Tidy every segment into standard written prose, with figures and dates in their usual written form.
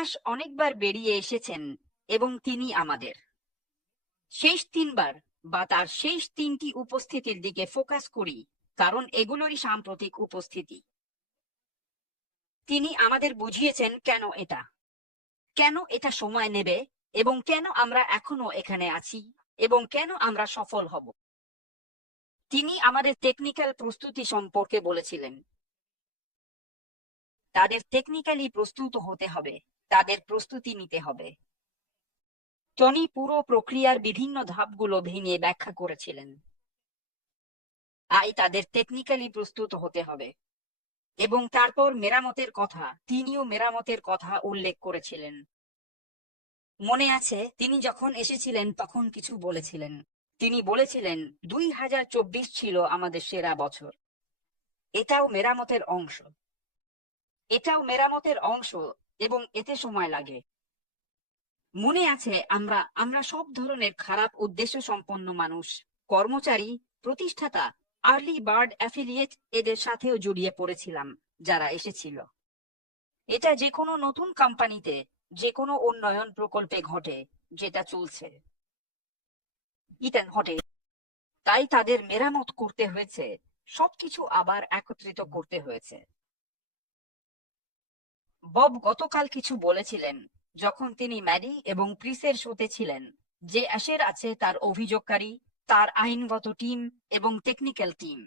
Ash অনেকবার বেরিয়ে এসেছেন এবং তিনি আমাদের শেষ তিনবার বা তার শেষ তিনটি উপস্থিতির দিকে ফোকাস করি, কারণ এগুলোরই সাম্প্রতিক উপস্থিতি। তিনি আমাদের বুঝিয়েছেন কেন এটা সময় নেবে, এবং কেন আমরা এখনো এখানে আছি, এবং কেন আমরা সফল হব। তিনি আমাদের টেকনিক্যাল প্রস্তুতি সম্পর্কে বলেছিলেন। তাদের টেকনিক্যালি প্রস্তুত হতে হবে, তাদের প্রস্তুতি নিতে হবে। টনি পুরো প্রক্রিয়ার বিভিন্ন ধাপগুলো ভেঙে ব্যাখ্যা করেছিলেন। তাদের টেকনিক্যালি প্রস্তুত হতে হবে। এবং তারপর মেরামতের কথা, তিনিও মেরামতের কথা উল্লেখ করেছিলেন। মনে আছে তিনি যখন এসেছিলেন তখন কিছু বলেছিলেন। তিনি বলেছিলেন 2024 ছিল আমাদের সেরা বছর। এটাও মেরামতের অংশ, এবং এতে সময় লাগে। মনে আছে আমরা সব ধরনের খারাপ উদ্দেশ্য সম্পন্ন মানুষ, কর্মচারী, প্রতিষ্ঠাতা, আর্লি বার্ড অ্যাফিলিয়েট এদের সাথেও জড়িয়ে পড়েছিলাম যারা এসেছিল। এটা যে কোনো নতুন কোম্পানিতে, যে কোনো উন্নয়ন প্রকল্পে ঘটে যেটা চলছে। তাই তাদের মেরামত করতে হয়েছে, সবকিছু আবার একত্রিত করতে হয়েছে। বব গতকাল কিছু বলেছিলেন যখন তিনি ম্যাডি এবং ক্রিসের শোতে ছিলেন, যে অ্যাশের আছে তার অভিযোগকারী, তার আইনগত টিম এবং টেকনিক্যাল টিম।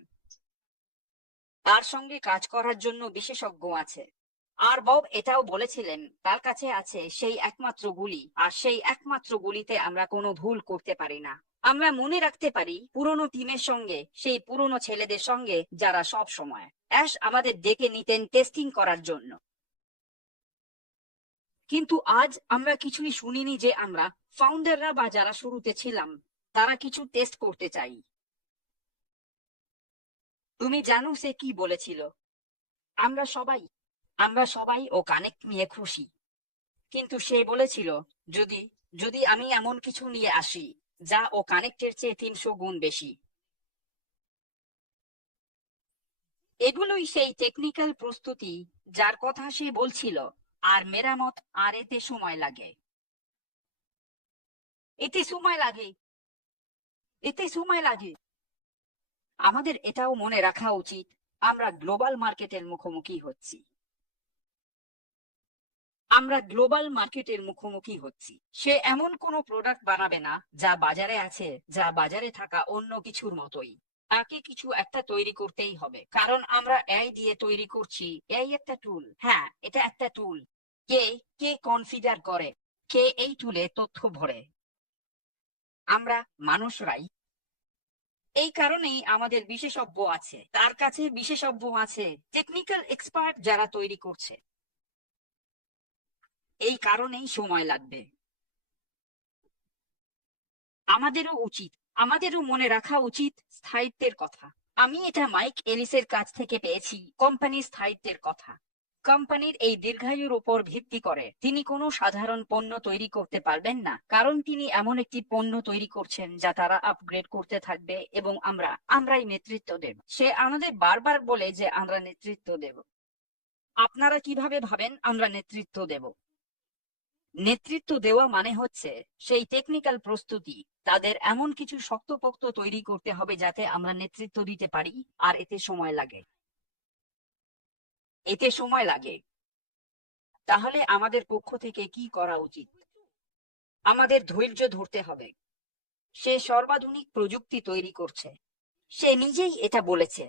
তার সঙ্গে কাজ করার জন্য বিশেষজ্ঞ আছে। আর বব এটাও বলেছিলেন তার কাছে আছে সেই একমাত্র গুলি, আর সেই একমাত্র গুলিতে আমরা কোনো ভুল করতে পারি না। আমরা মনে রাখতে পারি পুরনো টিমের সঙ্গে, সেই পুরনো ছেলেদের সঙ্গে যারা সব সময় অ্যাশ আমাদের ডেকে নিতেন টেস্টিং করার জন্য। কিন্তু আজ আমরা কিছুই শুনিনি যে আমরা ফাউন্ডাররা বা যারা শুরুতে ছিলাম তারা কিছু টেস্ট করতে চাই। তুমি জানো সে কি বলেছিল? আমরা সবাই ও কানেক্ট নিয়ে খুশি, কিন্তু সে বলেছিল যদি যদি আমি এমন কিছু নিয়ে আসি যা ও কানেক্টের চেয়ে 300 গুণ বেশি। এগুলোই সেই টেকনিক্যাল প্রস্তুতি যার কথা সে বলছিল। আর মেরামত, আর এতে সময় লাগে। এতে সময় লাগে। আমাদের এটাও মনে রাখা উচিত, আমরা গ্লোবাল মার্কেটের মুখোমুখি হচ্ছি। সে এমন কোনো প্রোডাক্ট বানাবে না যা বাজারে আছে, যা বাজারে থাকা অন্য কিছুর মতোই। তাকে কিছু একটা তৈরি করতেই হবে, কারণ আমরা এই দিয়ে তৈরি করছি। এই একটা টুল। হ্যাঁ, এটা একটা টুল। কে কে কনফিগার করে, কে এই টুলে তথ্য ভরে? আমরা মানুষরাই। এই কারণেই আমাদের বিশেষজ্ঞ আছে, তার কাছে বিশেষজ্ঞ আছে, টেকনিক্যাল এক্সপার্ট যারা তৈরি করছে। এই কারণেই সময় লাগবে। আমাদেরও মনে রাখা উচিত স্থায়িত্বের কথা। আমি এটা মাইক এলিসের কাছ থেকে পেয়েছি, কোম্পানির স্থায়িত্বের কথা। কোম্পানির এই দীর্ঘায়ুর উপর ভিত্তি করে তিনি কোনো সাধারণ পণ্য তৈরি করতে পারবেন না, কারণ তিনি এমন একটি পণ্য তৈরি করছেন যা তারা আপগ্রেড করতে থাকবে, এবং আমরাই নেতৃত্ব দেব। সে আমাদের বারবার বলে যে আমরা নেতৃত্ব দেব। আপনারা কিভাবে ভাবেন আমরা নেতৃত্ব দেব? নেতৃত্ব দেওয়া মানে হচ্ছে সেই টেকনিক্যাল প্রস্তুতি। তাদের এমন কিছু শক্তপোক্ত তৈরি করতে হবে যাতে আমরা নেতৃত্ব দিতে পারি, আর এতে সময় লাগে। তাহলে আমাদের পক্ষ থেকে কি করা উচিত? আমাদের ধৈর্য ধরতে হবে। সে সর্বাধুনিক প্রযুক্তি তৈরি করছে, সে নিজেই এটা বলেছে।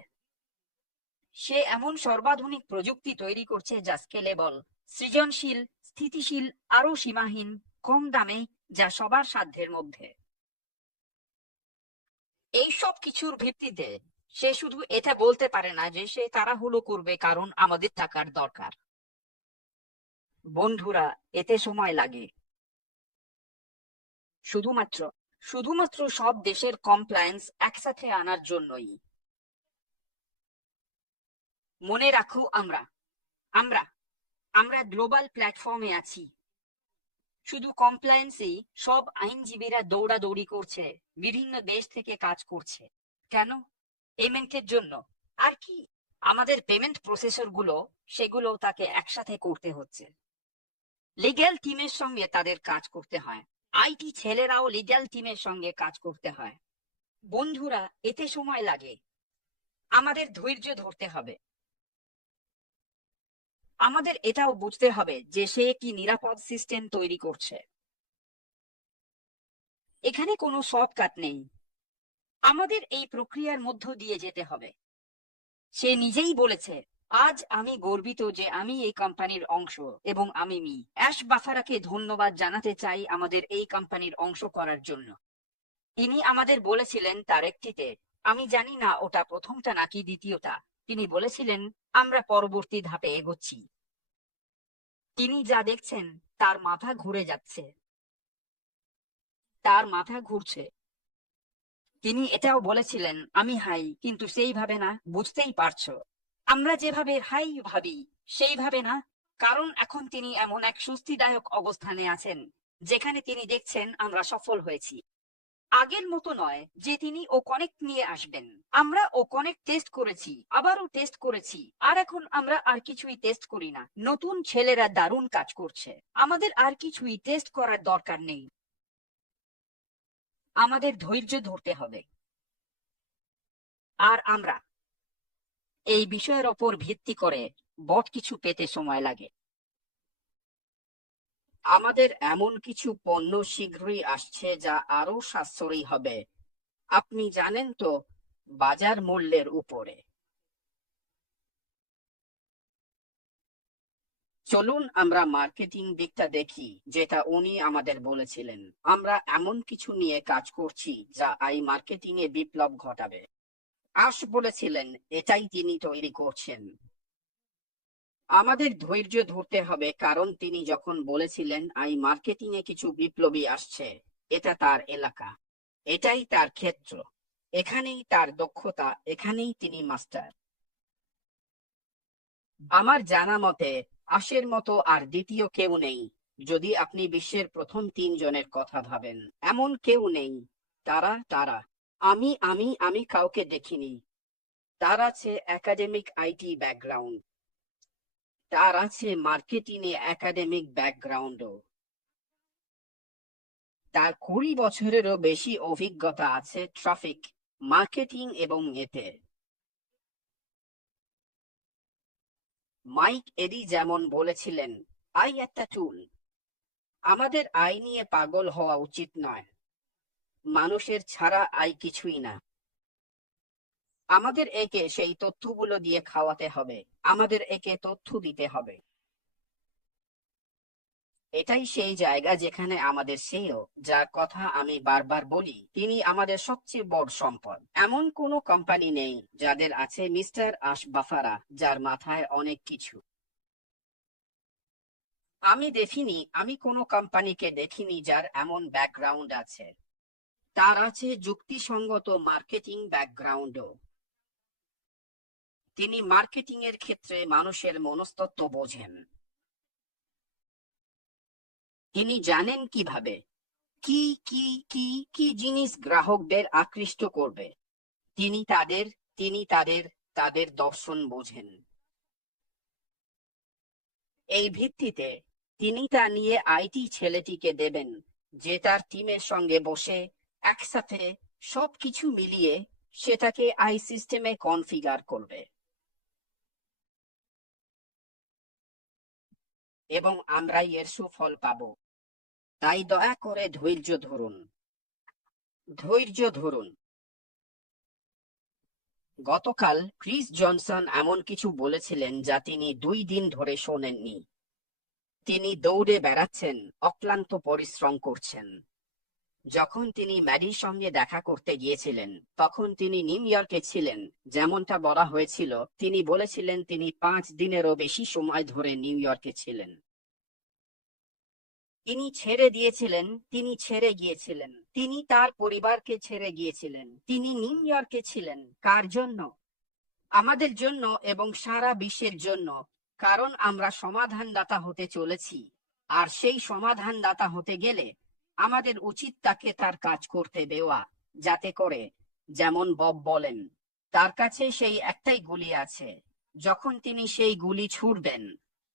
সে এমন সর্বাধুনিক প্রযুক্তি তৈরি করছে যা স্কেলেবল, সৃজনশীল, স্থিতিশীল, আরো সীমাহীন, কম দামে, যা সবার সাধ্যের মধ্যে। এই সব কিছুর ভিত্তিতে সে শুধু এটা বলতে পারে না যে সে তাড়াহুড়ো করবে কারণ আমাদের টাকার দরকার। বন্ধুরা, এতে সময় লাগে। শুধুমাত্র সব দেশের কমপ্লায়েন্স একসাথে আনার জন্যই। মনে রাখো, আমরা আমরা গ্লোবাল প্ল্যাটফর্মে আছি। শুধু কমপ্লায়েন্সেই সব আইনজীবীরা দৌড়াদৌড়ি করছে, বিভিন্ন দেশ থেকে কাজ করছে। কেন? পেমেন্টের জন্য। আর কি? আমাদের পেমেন্ট প্রসেসর গুলো, সেগুলো তাকে একসাথে করতে হচ্ছে। লিগ্যাল টিমের সঙ্গে তাদের কাজ করতে হয়। আইটি ছেলেরাও লিগ্যাল টিমের সঙ্গে কাজ করতে হয়। বন্ধুরা, এতে সময় লাগে। আমাদের ধৈর্য ধরতে হবে। আমাদের এটাও বুঝতে হবে যে সে কি নিরাপদ সিস্টেম তৈরি করছে। এখানে কোনো শর্টকাট নেই। আমাদের এই প্রক্রিয়ার মধ্য দিয়ে যেতে হবে। সে নিজেই বলেছে, আজ আমি গর্বিত যে আমি এই কোম্পানির অংশ এবং আমি অ্যাশ বাফারাকে ধন্যবাদ জানাতে চাই আমাদের এই কোম্পানির অংশ করার জন্য। তিনি আমাদের বলেছিলেন তার একটিতে, আমি জানি না ওটা প্রথমটা নাকি দ্বিতীয়টা, তিনি বলেছিলেন আমরা পরবর্তী ধাপে এগোচ্ছি। তিনি যা দেখছেন তার মাথা ঘুরে যাচ্ছে। তার মাথা ঘুরছে। তিনি এটাও বলেছিলেন আমি হাই, কিন্তু সেইভাবে না, বুঝতেই পারছো। আমরা যেভাবে হাই ভাবি সেইভাবে না, কারণ এখন তিনি এমন এক স্বস্তিদায়ক অবস্থানে আছেন যেখানে তিনি দেখছেন আমরা সফল হয়েছি। আগের মতো নয় যে তিনি ও কানেক্ট নিয়ে আসবেন। আমরা ও কানেক্ট টেস্ট করেছি, আবারও টেস্ট করেছি, আর এখন আমরা আর কিছুই টেস্ট করি না। নতুন ছেলেরা দারুণ কাজ করছে। আমাদের আর কিছুই টেস্ট করার দরকার নেই। আমাদের ধৈর্য ধরতে হবে। আর আমরা এই বিষয়ের ওপর ভিত্তি করে বট কিছু পেতে সময় লাগে। আমাদের এমন কিছু পণ্য শীঘ্রই আসছে যা আরো সাশ্রয়ী হবে। আপনি জানেন তো, বাজার মূল্যের উপরে। চলুন আমরা মার্কেটিং দিকটা দেখি, যেটা উনি আমাদের বলেছিলেন। আমরা এমন কিছু নিয়ে কাজ করছি যা এই মার্কেটিং এ বিপ্লব ঘটাবে। আশ বলেছিলেন এটাই তিনি তৈরি করছেন। আমাদের ধৈর্য ধরতে হবে, কারণ তিনি যখন বলেছিলেন এই মার্কেটিং এ কিছু বিপ্লবী আসছে, এটা তার এলাকা, এটাই তার ক্ষেত্র, এখানেই তার দক্ষতা, এখানেই তিনি মাস্টার। আমার জানা মতে আশের মতো আর দ্বিতীয় কেউ নেই। যদি আপনি বিশ্বের প্রথম 3 জনের কথা ভাবেন, এমন কেউ নেই। তারা তারা আমি কাউকে দেখিনি। তার আছে একাডেমিক আইটি ব্যাকগ্রাউন্ড, তার আছে মার্কেটিং এ একাডেমিক ব্যাকগ্রাউন্ডও, তার 20 বছরেরও বেশি অভিজ্ঞতা আছে ট্রাফিক, মার্কেটিং এবং এতে। মাইক এডি যেমন বলেছিলেন, আই একটা টুল। আমাদের আই নিয়ে পাগল হওয়া উচিত নয়। মানুষের ছাড়া আই কিছুই না। আমাদের একে সেই তথ্যগুলো দিয়ে খাওয়াতে হবে, আমাদের একে তথ্য দিতে হবে। এটাই সেই জায়গা যেখানে আমাদের সেও, যার কথা আমি বারবার বলি, তিনি আমাদের সবচেয়ে বড় সম্পদ। এমন কোনো কোম্পানি নেই যাদের আছে মিস্টার আশ বাফারা, যার মাথায় অনেক কিছু। আমি কোনো কোম্পানিকে দেখিনি যার এমন ব্যাকগ্রাউন্ড আছে। তার আছে যুক্তিসঙ্গত মার্কেটিং ব্যাকগ্রাউন্ডও। তিনি মার্কেটিং এর ক্ষেত্রে মানুষের মনস্তত্ত্ব বোঝেন। তিনি জানেন কিভাবে কি কি কি কি জিনিস গ্রাহকদের আকৃষ্ট করবে। তিনি তাদের তিনি তাদের তাদের দর্শন বোঝেন। এই ভিত্তিতে তিনি তা নিয়ে আইটি ছেলেটিকে দেবেন, যে তার টিমের সঙ্গে বসে একসাথে সবকিছু মিলিয়ে সেটাকে আই সিস্টেমে কনফিগার করবে। এবং আমরাই এর সুফল পাব। তাই দয়া করে ধৈর্য ধরুন। ধৈর্য ধরুন। গতকাল ক্রিস জনসন এমন কিছু বলেছিলেন যা তিনি 2 দিন ধরে শোনেননি। তিনি দৌড়ে বেড়াচ্ছেন, অক্লান্ত পরিশ্রম করছেন। যখন তিনি ম্যাডির সঙ্গে দেখা করতে গিয়েছিলেন, তখন তিনি নিউ ইয়র্কে ছিলেন। যেমনটা বলা হয়েছিল, তিনি বলেছিলেন তিনি 5 দিনেরও বেশি সময় ধরে নিউ ইয়র্কে ছিলেন। তিনি ছেড়ে দিয়েছিলেন, তিনি ছেড়ে গিয়েছিলেন, তিনি তার পরিবারকে ছেড়ে গিয়েছিলেন। তিনি নিউ ইয়র্কে ছিলেন কার জন্য? আমাদের জন্য এবং সারা বিশ্বের জন্য, কারণ আমরা সমাধানদাতা হতে চলেছি। আর সেই সমাধানদাতা হতে গেলে আমাদের উচিত তাকে তার কাজ করতে দেওয়া, যাতে করে, যেমন বব বলেন, তার কাছে সেই একটাই গুলি আছে। যখন তিনি সেই গুলি ছুড়বেন,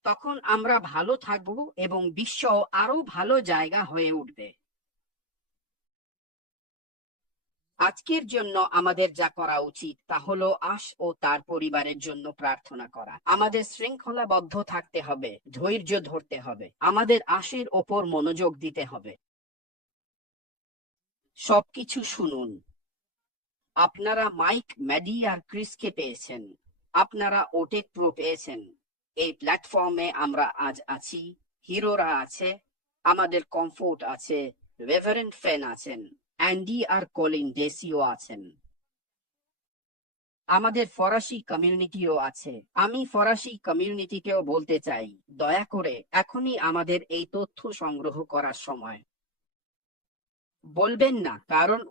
তখন আমরা ভালো থাকবো এবং বিশ্ব আরো ভালো জায়গা হয়ে উঠবে। আজকের জন্য আমাদের যা করা উচিত তা হলো আশ ও তার পরিবারের জন্য প্রার্থনা করা। আমাদের শৃঙ্খলাবদ্ধ থাকতে হবে, ধৈর্য ধরতে হবে, আমাদের আশের ওপর মনোযোগ দিতে হবে। সবকিছু শুনুন। আপনারা মাইক, ম্যাডি আর ক্রিসকে পেয়েছেন। আপনারা ওটেক প্রো পেয়েছেন। এই প্ল্যাটফর্মে আমরা আজ আছি। হিরোরা আছে, আমাদের কমফোর্ট আছে, রেভারেন্ট ফেন আছেন, অ্যান্ডি আর কলিন ডেসিও আছেন। আমাদের ফরাসি কমিউনিটিও আছে। আমি ফরাসি কমিউনিটিকেও বলতে চাই, দয়া করে এখনই আমাদের এই তথ্য সংগ্রহ করার সময়। বলবেন না, কারণ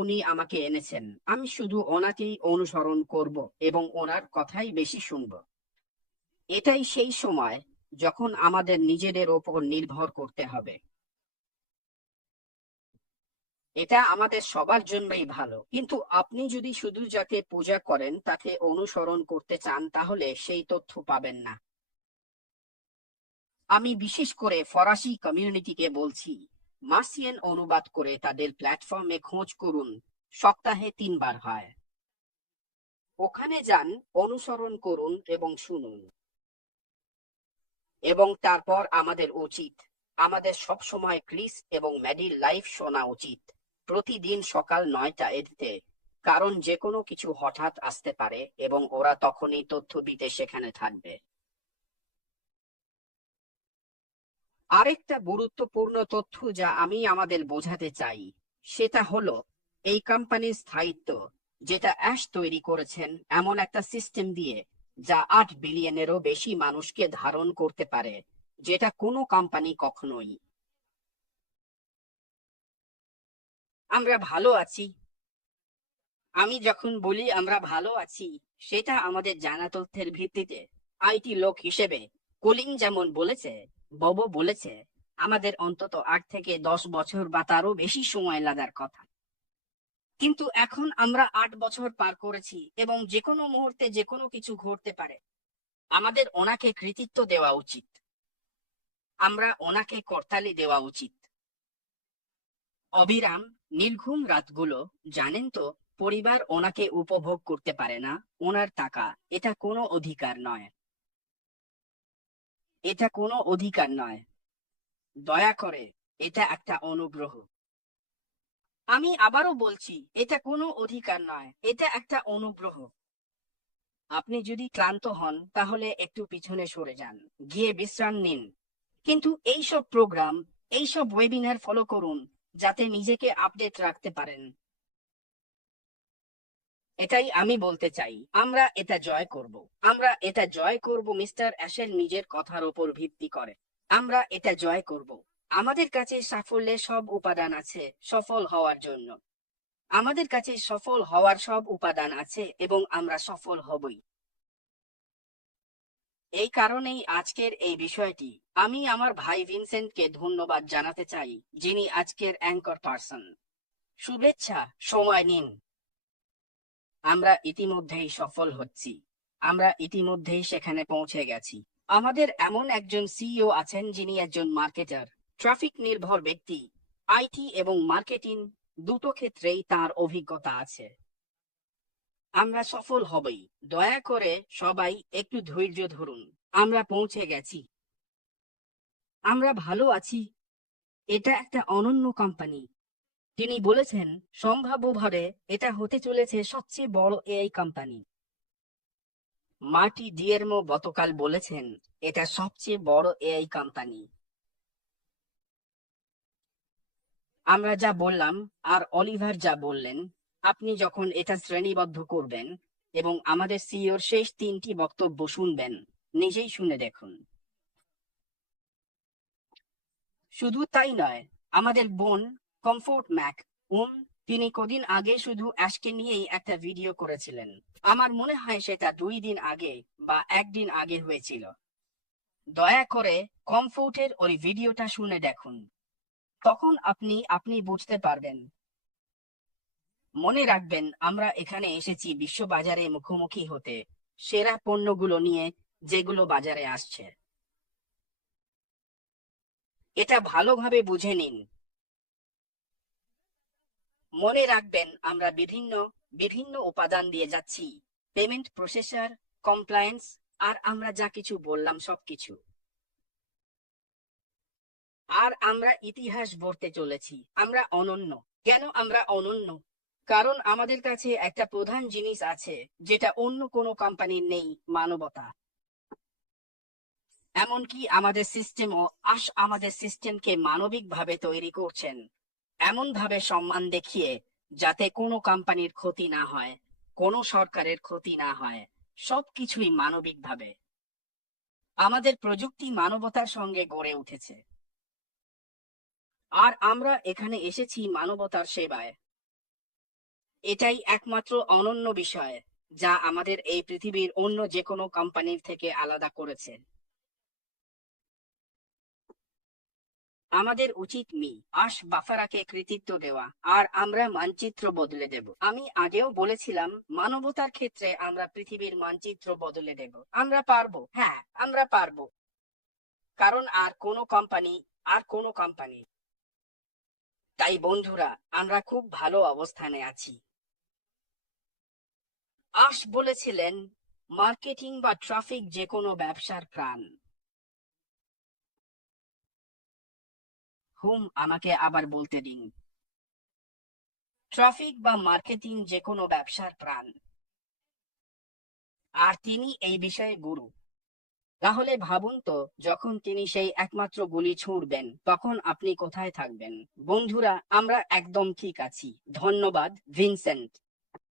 উনি আমাকে এনেছেন। আমি শুধু ওনাকেই অনুসরণ করব এবং ওনার কথাই বেশি শুনব। এটাই সেই সময় যখন আমাদের নিজেদের ওপর নির্ভর করতে হবে। এটা আমাদের সবার জন্যই ভালো, কিন্তু আপনি যদি শুধু যাকে পূজা করেন তাকে অনুসরণ করতে চান তাহলে সেই তথ্য পাবেন না। আমি বিশেষ করে ফরাসি কমিউনিটিকে বলছি, মার্সিয়ান অনুবাদ করে তাদের প্ল্যাটফর্মে খোঁজ করুন। সপ্তাহে 3 বার হয়। ওখানে যান, অনুসরণ করুন এবং শুনুন। এবং তারপর আমাদের সব সময় ক্রিস এবং ম্যাডির লাইভ শোনা উচিত, প্রতিদিন সকাল 9টায়, কারণ যে কোনো কিছু হঠাৎ আসতে পারে এবং ওরা তখনই তথ্য দিতে সেখানে থাকবে। আরেকটা গুরুত্বপূর্ণ তথ্য যা আমি আমাদের বোঝাতে চাই সেটা হলো এই কোম্পানির স্থায়িত্ব, যেটা অ্যাশ তৈরি করেছেন এমন একটা সিস্টেম দিয়ে যা 8 বিলিয়নেরও বেশি মানুষকে ধারণ করতে পারে, যেটা কোনো কোম্পানি কখনোই। আমরা ভালো আছি। আমি যখন বলি আমরা ভালো আছি, সেটা আমাদের জানা তথ্যের ভিত্তিতে। আইটি লোক হিসেবে কলিং যেমন বলেছে, বব বলেছে, আমাদের অন্তত 8 থেকে 10 বছর বা তারও বেশি সময় লাগার কথা। কিন্তু এখন আমরা 8 বছর পার করেছি এবং যে কোনো মুহূর্তে যে কোনো কিছু ঘটতে পারে। আমাদের ওনাকে কৃতিত্ব দেওয়া উচিত। আমরা ওনাকে করতালি দেওয়া উচিত। অবিরাম নির্ঘুম রাতগুলো, জানেন তো, পরিবার ওনাকে উপভোগ করতে পারে না। ওনার টাকা, এটা কোনো অধিকার নয়। এটা কোনো অধিকার নয়। দয়া করে, এটা একটা অনুগ্রহ। আমি আবারও বলছি, এটা কোনো অধিকার নয়, এটা একটা অনুগ্রহ। আপনি যদি ক্লান্ত হন তাহলে একটু পিছনে সরে যান, গিয়ে বিশ্রাম নিন। কিন্তু এইসব প্রোগ্রাম, এইসব ওয়েবিনার ফলো করুন যাতে নিজেকে আপডেট রাখতে পারেন। এটাই আমি বলতে চাই, আমরা এটা জয় করব। আমরা এটা জয় করব মিস্টার অ্যাশের নিজের কথার উপর ভিত্তি করে। আমরা এটা জয় করব। আমাদের কাছে সাফল্যের সব উপাদান আছে সফল হওয়ার জন্য। আমাদের কাছে সফল হওয়ার সব উপাদান আছে এবং আমরা সফল হবই। এই কারণেই আজকের এই বিষয়টি আমি আমার ভাই ভিনসেন্টকে ধন্যবাদ জানাতে চাই, যিনি আজকের অ্যাঙ্কর পার্সন। শুভেচ্ছা, সময় নিন। আমরা ইতিমধ্যেই সফল হচ্ছি। আমরা ইতিমধ্যেই সেখানে পৌঁছে গেছি। আমাদের এমন একজন সিইও আছেন যিনি একজন মার্কেটার, ট্রাফিক নির্ভর ব্যক্তি। আইটি এবং মার্কেটিং দুটো ক্ষেত্রেই তার অভিজ্ঞতা আছে। আমরা সফল হবই। দয়া করে সবাই একটু ধৈর্য ধরুন। আমরা পৌঁছে গেছি। আমরা ভালো আছি। এটা একটা অনন্য কোম্পানি। তিনি বলেছেন, সম্ভাব্যভাবে এটা হতে চলেছে সবচেয়ে বড় এআই কোম্পানি। মার্টি ডিয়েরমো গতকাল বলেছেন, এটা সবচেয়ে বড় এআই কোম্পানি। আমরা যা বললাম আর অলিভার যা বললেন, আপনি যখন এটা শ্রেণীবদ্ধ করবেন এবং আমাদের সিইওর শেষ 3টি বক্তব্য শুনবেন, নিজেই শুনে দেখুন। শুধু তাই নয়, আমাদের বোন কমফোর্ট ম্যাক, তিনি কদিন আগে শুধু অ্যাশকে নিয়েই একটা ভিডিও করেছিলেন। আমার মনে হয় সেটা 2 দিন আগে বা 1 দিন আগে হয়েছিল। দয়া করে কমফোর্টের ওই ভিডিওটা শুনে দেখুন। তখন আপনি বুঝতে পারবেন। মনে রাখবেন, আমরা এখানে এসেছি বিশ্ববাজারে মুখোমুখি হতে, সেরা পণ্যগুলো নিয়ে যেগুলো বাজারে আসছে। এটা ভালোভাবে বুঝে নিন। মনে রাখবেন, আমরা বিভিন্ন বিভিন্ন উপাদান দিয়ে যাচ্ছি: পেমেন্ট প্রসেসর, কমপ্লায়েন্স, আর আমরা যা কিছু বললাম সবকিছু। আর আমরা ইতিহাস গড়তে চলেছি। আমরা অনন্য। কেন আমরা অনন্য? কারণ আমাদের কাছে একটা প্রধান জিনিস আছে যেটা অন্য কোনো কোম্পানির নেই: মানবতা। এমনকি আমাদের সিস্টেমও আমাদের সিস্টেমকে মানবিকভাবে তৈরি করছেন, এমন ভাবে সম্মান দেখিয়ে যাতে কোনো কোম্পানির ক্ষতি না হয়, কোনো সরকারের ক্ষতি না হয়, সবকিছুই মানবিকভাবে। আমাদের প্রযুক্তি মানবতার সঙ্গে গড়ে উঠেছে, আর আমরা এখানে এসেছি মানবতার সেবায়। এটাই একমাত্র অনন্য বিষয় যা আমাদের এই পৃথিবীর অন্য যে কোনো কোম্পানির থেকে আলাদা করেছে। আমাদের উচিত বাফারাকে কৃতিত্ব দেওয়া, আর আমরা মানচিত্র বদলে দেব। আমি আগেও বলেছিলাম, মানবতার ক্ষেত্রে আমরা পৃথিবীর মানচিত্র বদলে দেব। আমরা পারবো, হ্যাঁ আমরা পারবো। কারণ আর কোনো কোম্পানি। তাই বন্ধুরা, আমরা খুব ভালো অবস্থানে আছি। বলেছিলেন, মার্কেটিং বা ট্রাফিক যে কোনো ব্যবসার প্রাণ। আমাকে আবার বলতে দিন। ট্রাফিক বা মার্কেটিং যে কোনো ব্যবসার প্রাণ, আর তিনি এই বিষয়ে গুরু। তাহলে ভাবুন তো, যখন তিনি সেই একমাত্র গুলি ছুঁড়বেন তখন আপনি কোথায় থাকবেন? বন্ধুরা, আমরা একদম ঠিক আছি। ধন্যবাদ, ভিনসেন্ট।